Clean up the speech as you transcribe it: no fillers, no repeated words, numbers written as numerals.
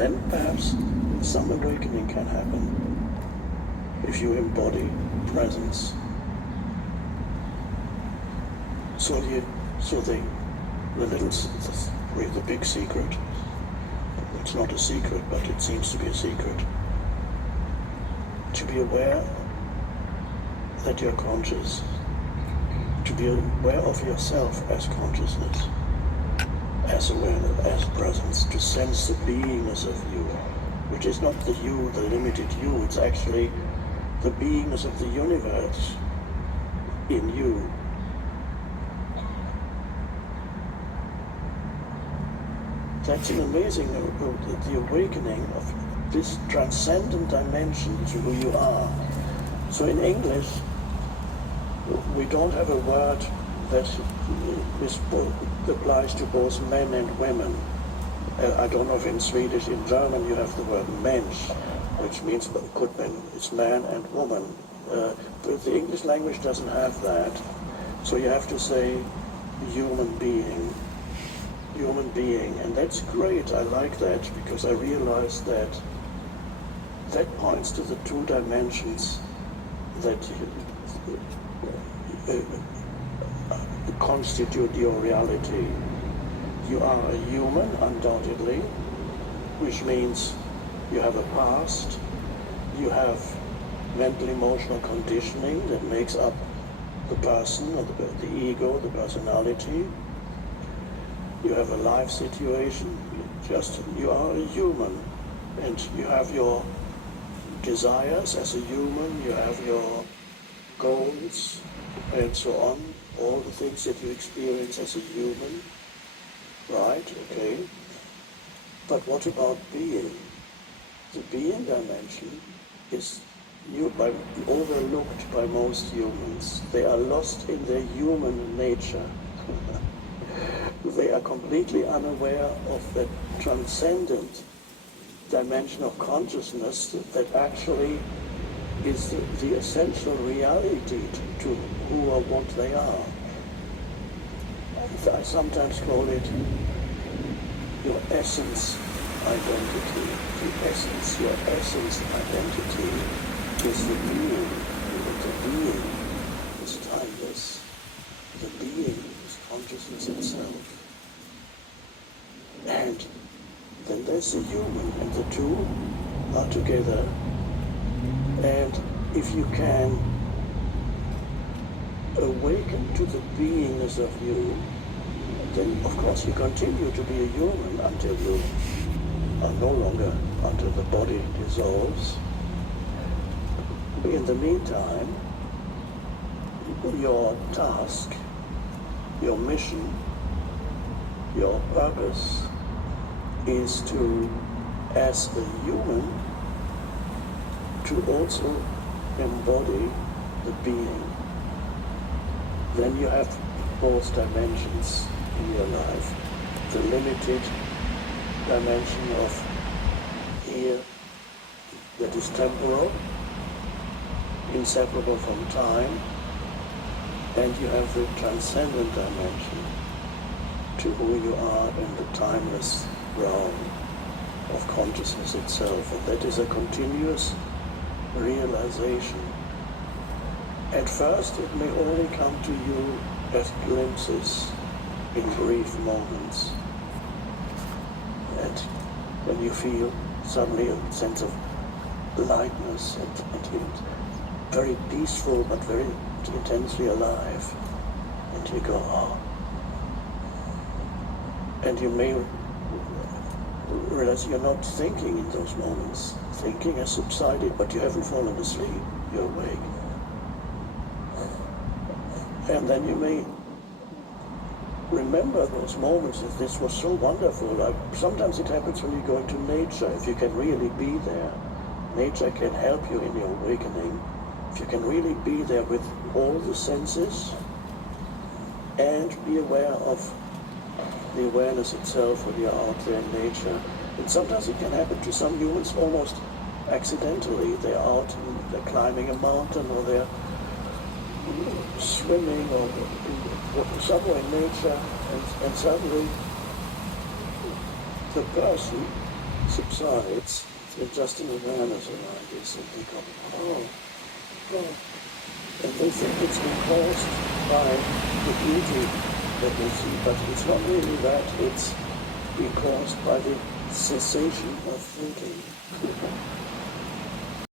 then perhaps some awakening can happen if you embody presence. So the big secret, it's not a secret, but it seems to be a secret, to be aware that you're conscious, to be aware of yourself as consciousness, as awareness, as presence, to sense the beingness of you, which is not the you, the limited you, it's actually the beingness of the universe in you. That's an amazing, the awakening of this transcendent dimension to who you are. So in English, we don't have a word that applies to both men and women. I don't know if in Swedish, in German you have the word Mensch, which means it's man and woman. But the English language doesn't have that. So you have to say human being, and that's great. I like that because I realize that points to the two dimensions that constitute your reality. You are a human, undoubtedly, which means you have a past, you have mental emotional conditioning that makes up the person, or the ego, the personality. You have a life situation, you are a human, and you have your desires as a human, you have your goals, and so on, all the things that you experience as a human, right? Okay. But what about being? The being dimension is overlooked by most humans. They are lost in their human nature. They are completely unaware of the transcendent dimension of consciousness that actually is the essential reality to who or what they are. I sometimes call it your essence identity. Your essence identity is the being. The being is timeless. The being is consciousness itself. And then there's the human, and the two are together. And if you can awaken to the beingness of you, then of course you continue to be a human until you are no longer, until the body dissolves. In the meantime, your task, your mission, your purpose is to, as a human, to also embody the being. Then you have both dimensions in your life. The limited dimension of here that is temporal, inseparable from time, and you have the transcendent dimension to who you are in the timeless realm of consciousness itself. And that is a continuous realization. At first it may only come to you as glimpses in brief moments. And when you feel suddenly a sense of lightness and very peaceful but very intensely alive. And you go, oh. And you may realize you're not thinking in those moments. Thinking has subsided, but you haven't fallen asleep. You're awake. And then you may remember those moments that this was so wonderful. Sometimes it happens when you go into nature. If you can really be there, nature can help you in your awakening. If you can really be there with all the senses and be aware of the awareness itself when you're out there in nature. And sometimes it can happen to some humans almost accidentally. They're out and they're climbing a mountain, or they're swimming, or somewhere in nature, and suddenly the person subsides, there's just an awareness around this, and they go, oh, oh. And they think it's been caused by the beauty that they see, but it's not really that, it's being caused by the cessation of thinking.